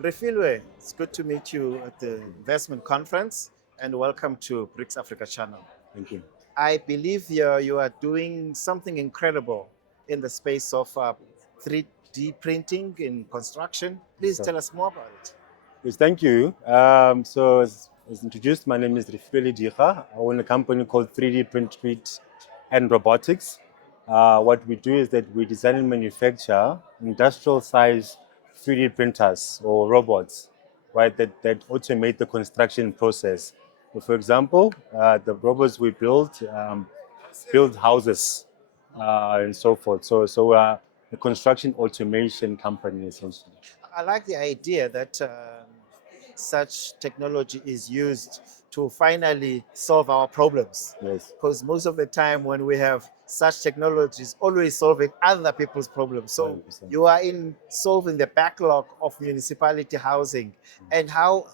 Refilwe, it's good to meet you at the investment conference and welcome to BRICS Africa channel. Thank you. I believe you are doing something incredible in the space of 3D printing in construction. Please So, tell us more about it. yes, thank you. As introduced, my name is Refilwe Lediga. I own a company called 3D Print Suite and Robotics. What we do is that we design and manufacture industrial size 3D printers or robots, right, that automate the construction process. So for example, the robots we build houses and so forth. So we are a construction automation company essentially. I like the idea that such technology is used to finally solve our problems. Yes, Because most of the time when we have such technologies always solving other people's problems. So 100%. you are in solving the backlog of municipality housing. And how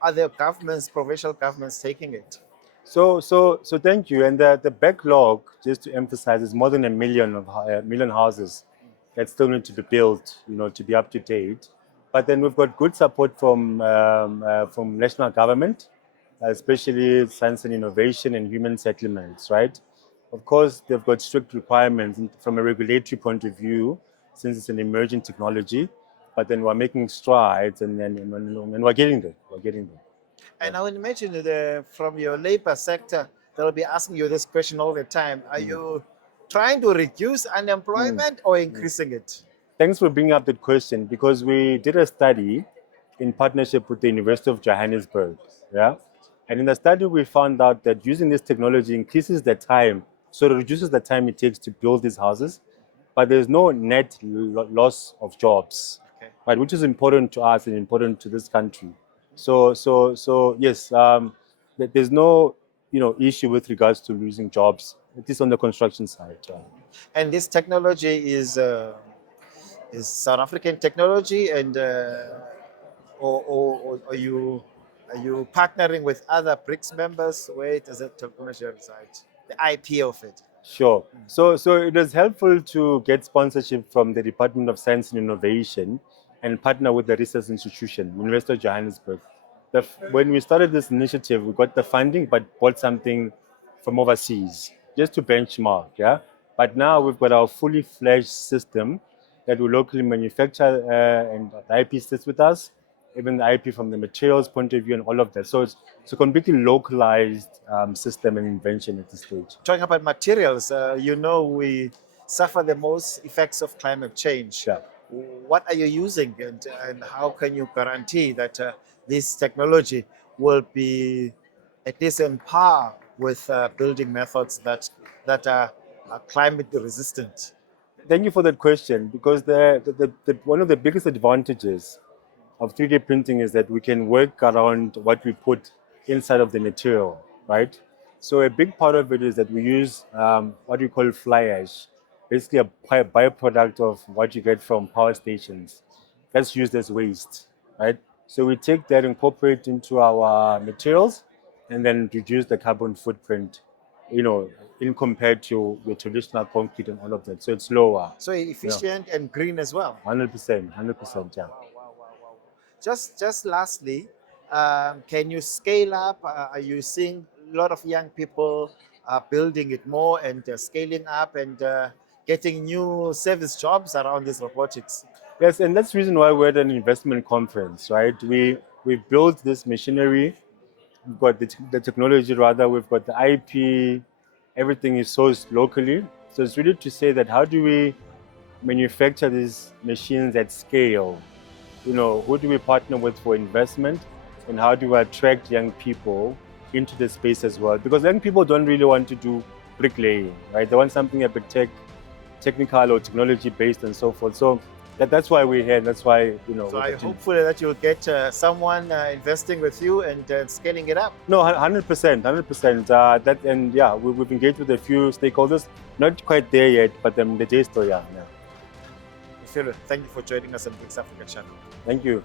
are the governments, provincial governments taking it? So thank you. And the backlog, just to emphasize, is more than a million houses that still need to be built, to be up to date. But then we've got good support from national government, especially science and innovation and human settlements, right? Of course, they've got strict requirements from a regulatory point of view, since it's an emerging technology. But then we're making strides, and we're getting there. We're getting there. And I would imagine that from your labor sector, they'll be asking you this question all the time. Are you trying to reduce unemployment or increasing it? Thanks for bringing up that question because we did a study in partnership with the University of Johannesburg. Yeah. And in the study, we found out that using this technology increases the time, so it reduces the time it takes to build these houses, but there's no net loss of jobs, Okay. right? Which is important to us and important to this country. So yes, there's no issue with regards to losing jobs, at least on the construction side. And this technology is South African technology, and or are you partnering with other BRICS members? Where does that technology reside? The IP of it. Sure. So it was helpful to get sponsorship from the Department of Science and Innovation and partner with the research institution, University of Johannesburg. When we started this initiative, we got the funding, but bought something from overseas just to benchmark. Yeah. But now we've got our fully fledged system that we locally manufacture, and the IP sits with us, even the IP from the materials point of view and all of that. So it's a completely localized system and invention at this stage. Talking about materials, we suffer the most effects of climate change. Yeah. What are you using, and how can you guarantee that this technology will be at least on par with building methods that are climate resistant? Thank you for that question because one of the biggest advantages of 3D printing is that we can work around what we put inside of the material, right? So a big part of it is that we use what we call fly ash, basically a byproduct of what you get from power stations. That's used as waste, right? So we take that, incorporate into our materials, and then reduce the carbon footprint, in compared to the traditional concrete and all of that. So it's lower. So efficient and green as well. 100%, 100%, yeah. Wow. Just lastly, can you scale up? Are you seeing a lot of young people building it more and scaling up and getting new service jobs around this robotics? Yes, and that's the reason why we're at an investment conference, right? We've built this machinery, we've got the technology rather, we've got the IP, everything is sourced locally. So it's really to say that how do we manufacture these machines at scale? Who do we partner with for investment, and how do we attract young people into the space as well? Because young people don't really want to do bricklaying, right? They want something a bit technical or technology based and so forth. So that's why we're here. And that's why So I hopefully that you'll get someone investing with you and scaling it up. No, 100%, 100%. We've engaged with a few stakeholders. Not quite there yet, but the day is still young. Yeah. Refilwe, thank you for joining us on BRICS Africa channel. Thank you.